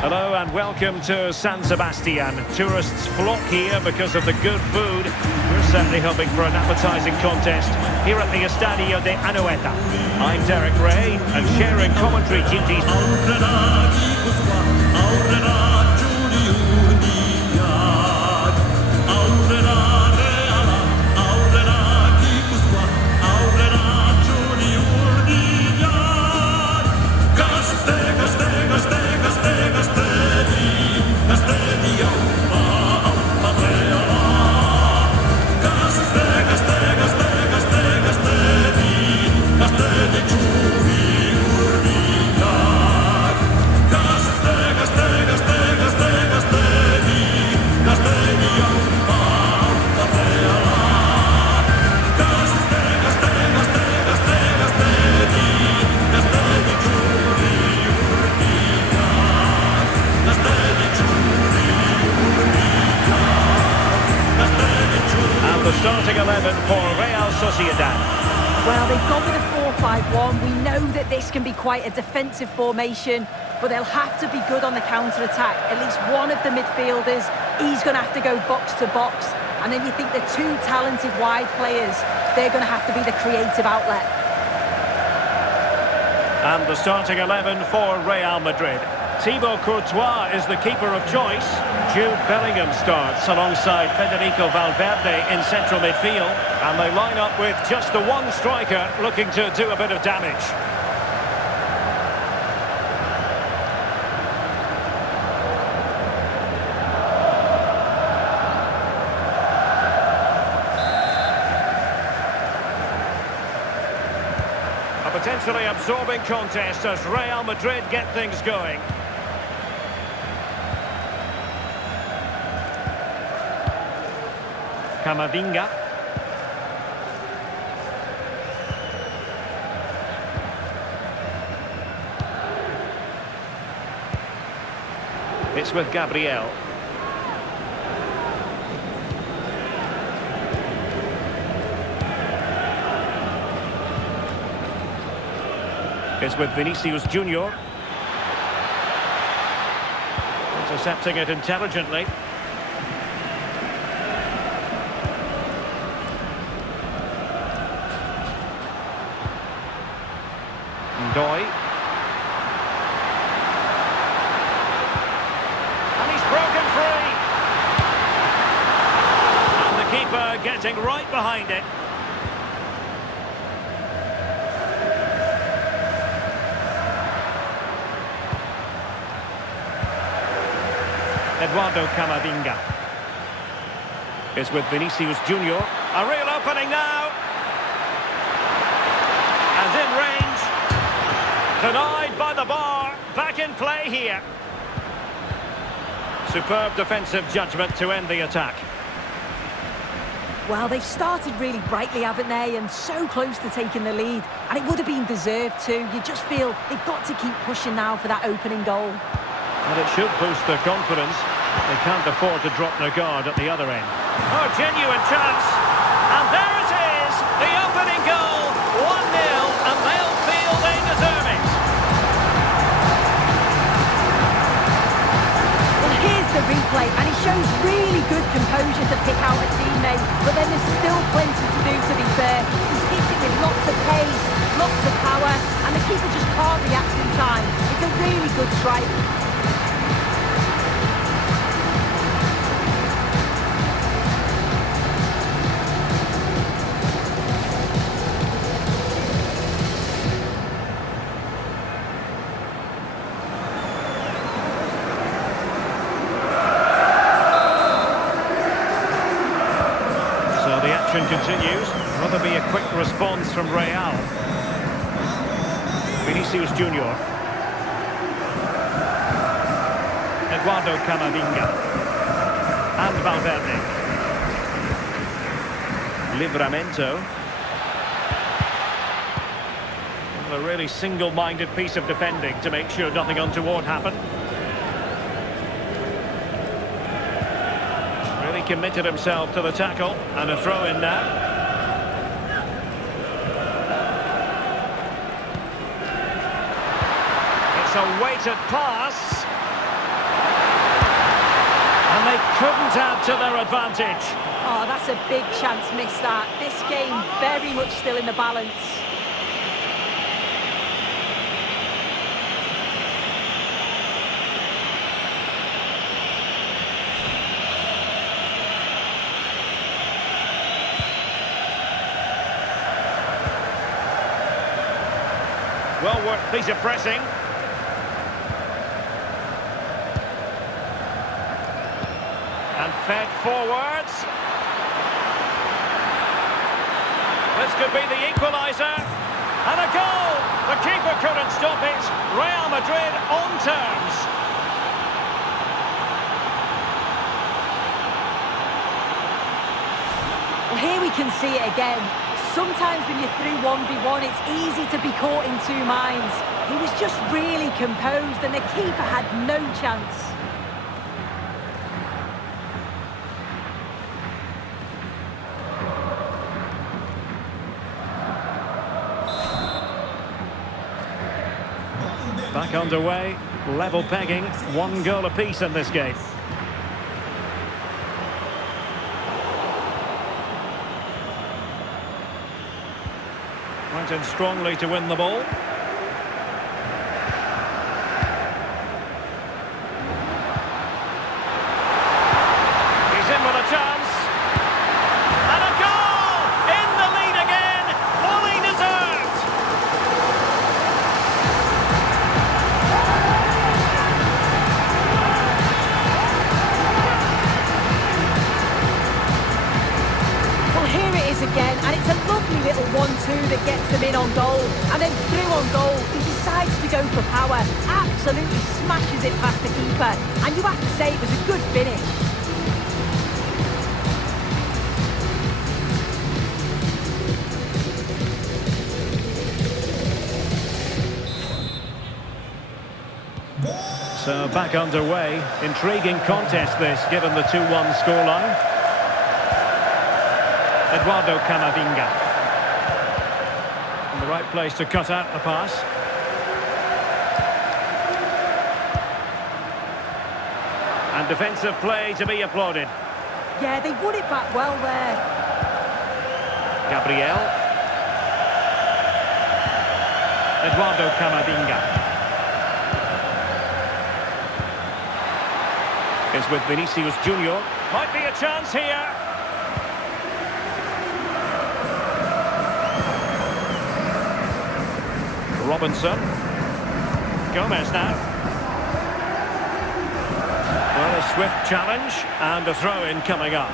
Hello and welcome to San Sebastian. Tourists flock here because of the good food. We're certainly hoping for an appetising contest here at the Estadio de Anoeta. I'm Derek Ray and sharing commentary duties. The starting 11 for Real Sociedad. Well, they've gone with a 4-5-1. We know that this can be quite a defensive formation, but they'll have to be good on the counter-attack. At least one of the midfielders, he's going to have to go box to box. And then you think the two talented wide players, they're going to have to be the creative outlet. And the starting 11 for Real Madrid. Thibaut Courtois is the keeper of choice. Jude Bellingham starts alongside Federico Valverde in central midfield. And they line up with just the one striker looking to do a bit of damage. A potentially absorbing contest as Real Madrid get things going. Camavinga. It's with Gabriel. It's with Vinicius Junior. Intercepting it intelligently. Doy. And he's broken free. And the keeper getting right behind it. Eduardo Camavinga. It's with Vinicius Junior. A real opening now. And in range. Denied by the bar. Back in play here. Superb defensive judgment to end the attack. Well, they've started really brightly, haven't they? And so close to taking the lead. And it would have been deserved too. You just feel they've got to keep pushing now for that opening goal. And it should boost their confidence. They can't afford to drop their guard at the other end. Oh, genuine chance. And there it is. The opening goal. 1-0. And they'll feel they deserve it. Well, here's the replay. And he shows really good composure to pick out a teammate. But then there's still plenty to do, to be fair. He's hit it with lots of pace, lots of power. And the keeper just can't react in time. It's a really good strike. Continues. Will there be a quick response from Real? Vinicius Junior. Eduardo Camavinga. And Valverde. Livramento. Well, a really single-minded piece of defending to make sure nothing untoward happened. Committed himself to the tackle, and a throw in now. It's a weighted pass, They couldn't add to their advantage. Oh, that's a big chance missed that. This game very much still in the balance. Well worked piece of pressing. And fed forwards. This could be the equaliser. And a goal! The keeper couldn't stop it. Real Madrid on terms. Well, here we can see it again. Sometimes when you're through 1v1, it's easy to be caught in two minds. He was just really composed and the keeper had no chance. Back underway, level pegging, 1 goal apiece in this game. Went in strongly to win the ball. He's in with a chance. And a goal! In the lead again! Fully deserved! Well, here it is again, and it's a lovely little 1-2 that gets them in on goal. And then through on goal, he decides to go for power. Absolutely smashes it past the keeper. And you have to say it was a good finish. So back underway. Intriguing contest this, given the 2-1 scoreline. Eduardo Camavinga. In the right place to cut out the pass. And defensive play to be applauded. Yeah, they won it back well there. Gabriel. Eduardo Camavinga. Is with Vinicius Junior. Might be a chance here. Robinson. Gomez now. Well, a swift challenge and a throw-in coming up.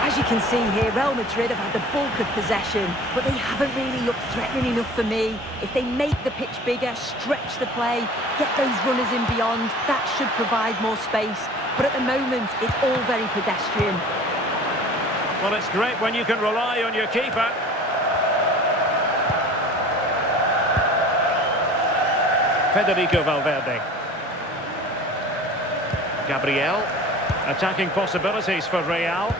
As you can see here, Real Madrid have had the bulk of possession, but they haven't really looked threatening enough for me. If they make the pitch bigger, stretch the play, get those runners in beyond, that should provide more space. But at the moment, it's all very pedestrian. Well, it's great when you can rely on your keeper. Federico Valverde. Gabriel. Attacking possibilities for Real.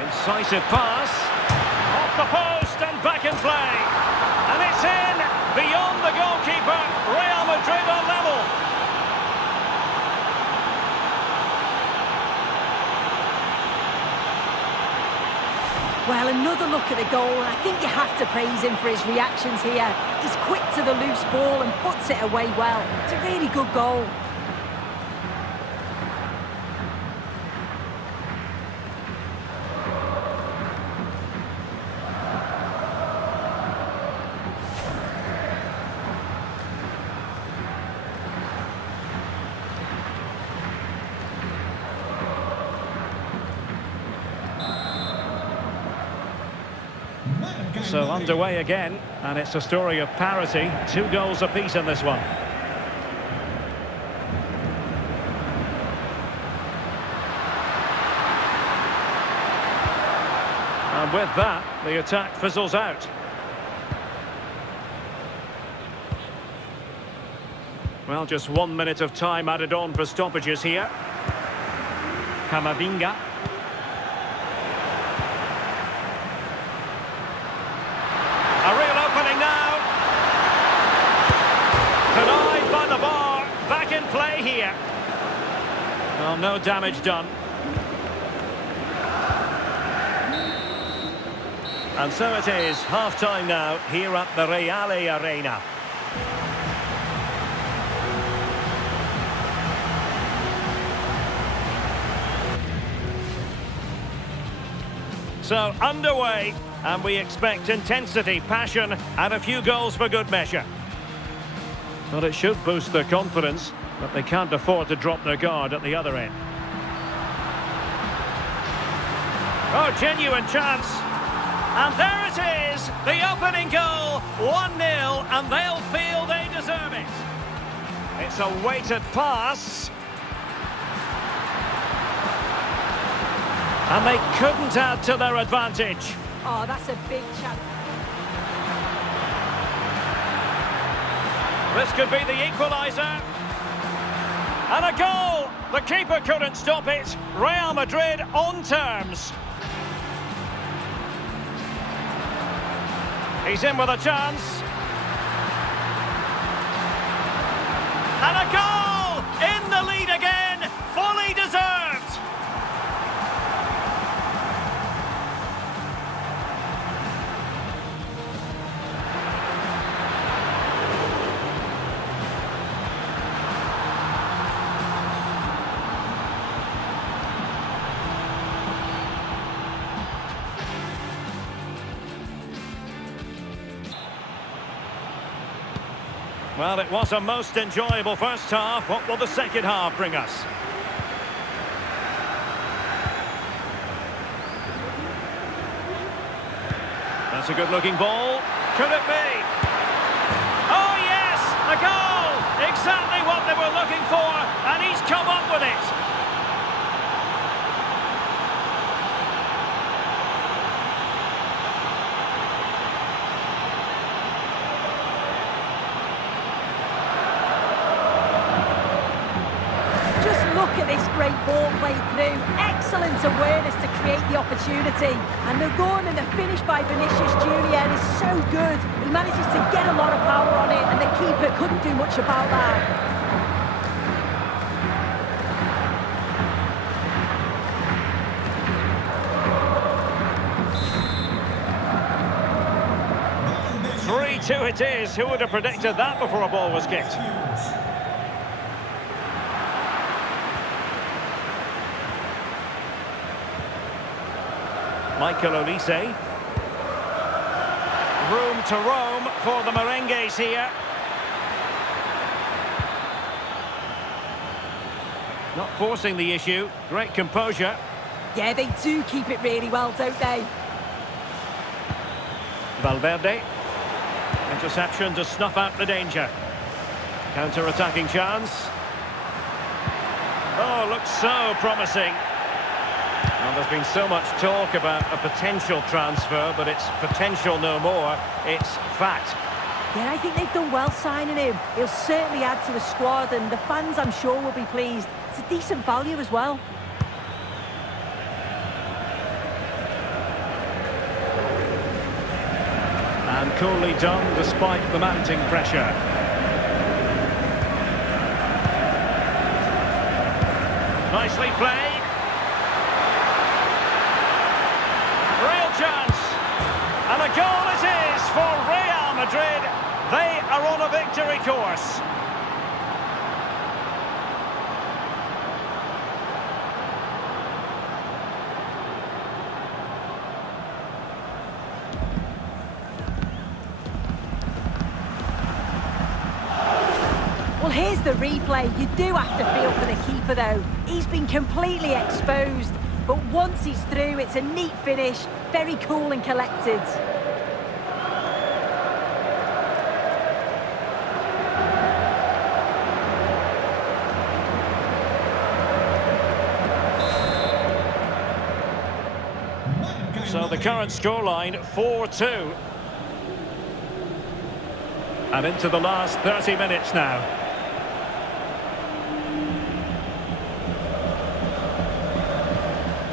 Incisive pass. Off the post and back in play. And it's in. Beyond the goalkeeper. Real Madrid are level. Well, another look at the goal, and I think you have to praise him for his reactions here. He's quick to the loose ball and puts it away well. It's a really good goal. So underway again, and it's a story of parity. 2 goals apiece in this one. And with that, the attack fizzles out. Well, just 1 minute of time added on for stoppages here. Camavinga. A real opening now. Denied by the bar. Back in play here. Well, no damage done. And so it is, half-time now, here at the Reale Arena. So, underway, and we expect intensity, passion, and a few goals for good measure. Well, it should boost their confidence, but they can't afford to drop their guard at the other end. Oh, genuine chance. And there it is, the opening goal, 1-0, and they'll feel they deserve it. It's a weighted pass. And they couldn't add to their advantage. Oh, that's a big chance. This could be the equaliser. And a goal! The keeper couldn't stop it. Real Madrid on terms. He's in with a chance. And a goal! In the lead again, fully deserved. Well, it was a most enjoyable first half. What will the second half bring us? That's a good-looking ball. Could it be? Oh, yes! A goal! Exactly what they were looking for, and he's come up with it. Look at this great ball played through. Excellent awareness to create the opportunity. And the goal and the finish by Vinicius Junior is so good. He manages to get a lot of power on it, and the keeper couldn't do much about that. Two it is. Who would have predicted that before a ball was kicked? Michael Olise. Room to roam for the Merengues here. Not forcing the issue. Great composure. Yeah, they do keep it really well, don't they? Valverde. Interception to snuff out the danger. Counter-attacking chance. Oh, looks so promising. Well, there's been so much talk about a potential transfer, but it's potential no more. It's fact. Yeah, I think they've done well signing him. He'll certainly add to the squad, and the fans, I'm sure, will be pleased. It's a decent value as well. And coolly done despite the mounting pressure. Nicely played. Real chance. And a goal it is for Real Madrid. They are on a victory course. Well, here's the replay. You do have to feel for the keeper, though. He's been completely exposed, but once he's through, it's a neat finish, very cool and collected. So the current scoreline, 4-2. And into the last 30 minutes now.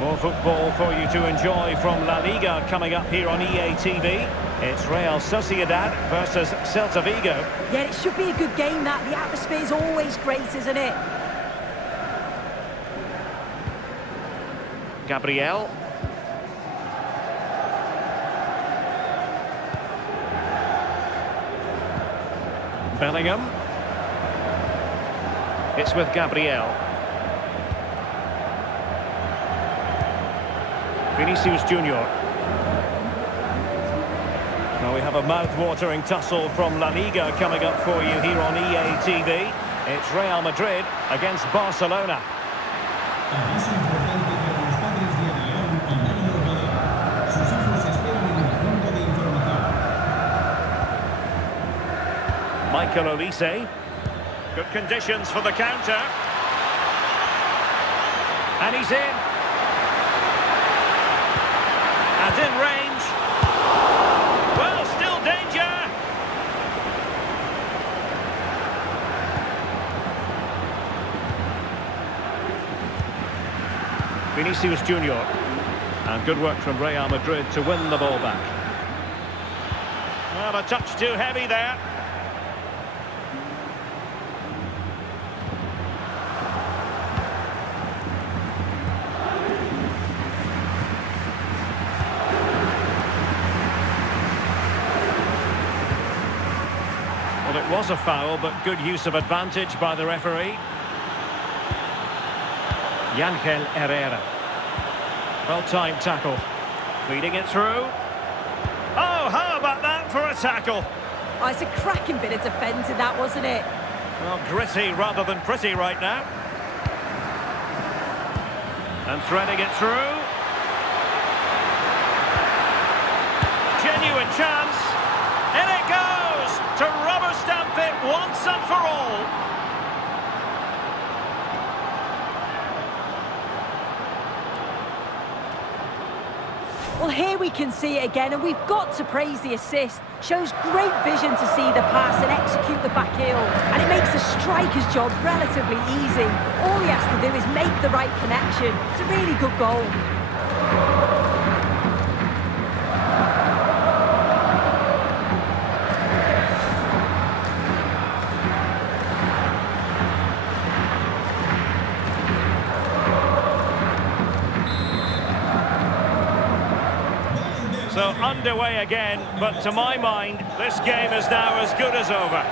More football for you to enjoy from La Liga coming up here on EA TV. It's Real Sociedad versus Celta Vigo. Yeah, it should be a good game, that. The atmosphere is always great, isn't it? Gabriel. Bellingham. It's with Gabriel. Vinicius Junior. Now we have a mouth-watering tussle from La Liga coming up for you here on EA TV. It's Real Madrid against Barcelona. Michael Olise. Good conditions for the counter. And he's in. And in range. Well, still danger. Vinicius Junior. And good work from Real Madrid to win the ball back. Well, a touch too heavy there. Well, it was a foul, but good use of advantage by the referee. Ángel Herrera. Well-timed tackle. Feeding it through. Oh, how about that for a tackle? Oh, it's a cracking bit of defending, that, wasn't it? Well, gritty rather than pretty right now. And threading it through. Genuine chance. In it goes to rubber stamp it once and for all. Well, here we can see it again, and we've got to praise the assist. Shows great vision to see the pass and execute the back heel. And it makes the striker's job relatively easy. All he has to do is make the right connection. It's a really good goal. So underway again, but to my mind, this game is now as good as over.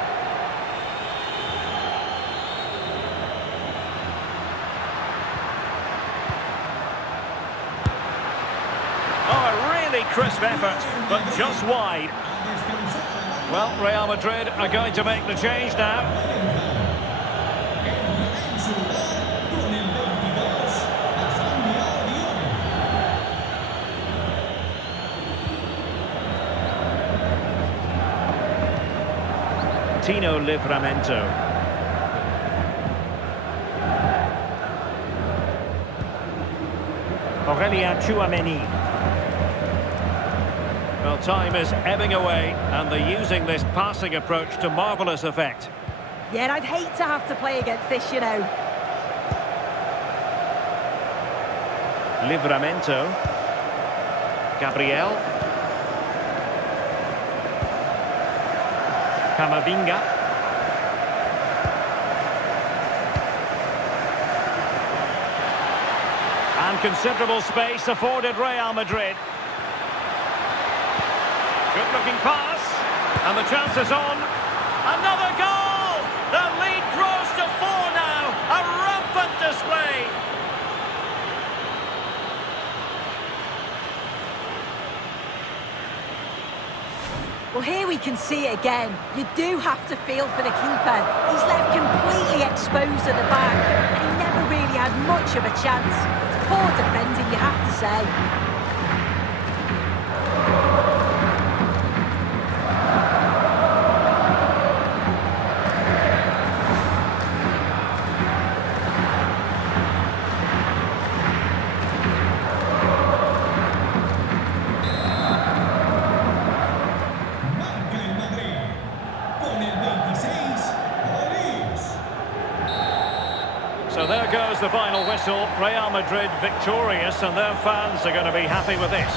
Oh, a really crisp effort, but just wide. Well, Real Madrid are going to make the change now. Tino Livramento. Aurélien Tchouaméni. Well, time is ebbing away, and they're using this passing approach to marvellous effect. Yeah, and I'd hate to have to play against this, you know. Livramento. Gabriel. Camavinga. And considerable space afforded Real Madrid. Good looking pass. And the chance is on. Another goal! The lead grows to 4 now. A rampant display. Well, here we can see it again. You do have to feel for the keeper. He's left completely exposed at the back, and he never really had much of a chance. It's poor defending, you have to say. So there goes the final whistle. Real Madrid victorious, and their fans are going to be happy with this.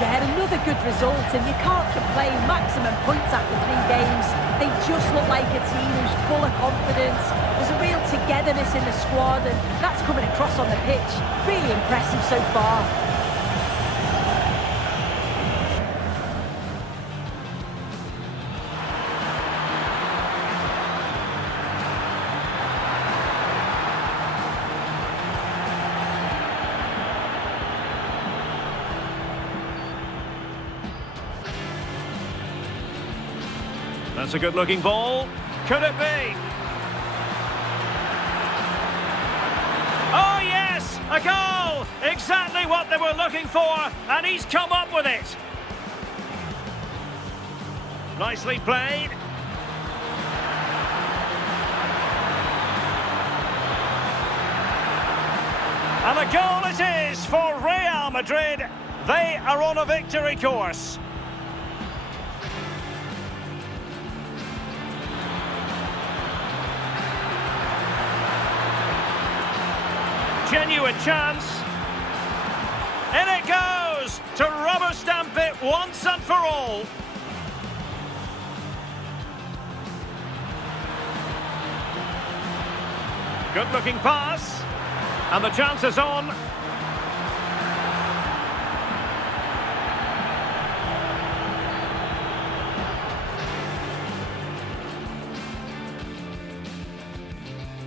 Yeah, another good result, and you can't complain. Maximum points after 3 games. They just look like a team who's full of confidence. There's a real togetherness in the squad, and that's coming across on the pitch. Really impressive so far. That's a good-looking ball. Could it be? Oh, yes! A goal! Exactly what they were looking for, and he's come up with it. Nicely played. And a goal it is for Real Madrid. They are on a victory course. Genuine chance. In it goes to rubber stamp it once and for all. Good looking pass. And the chance is on.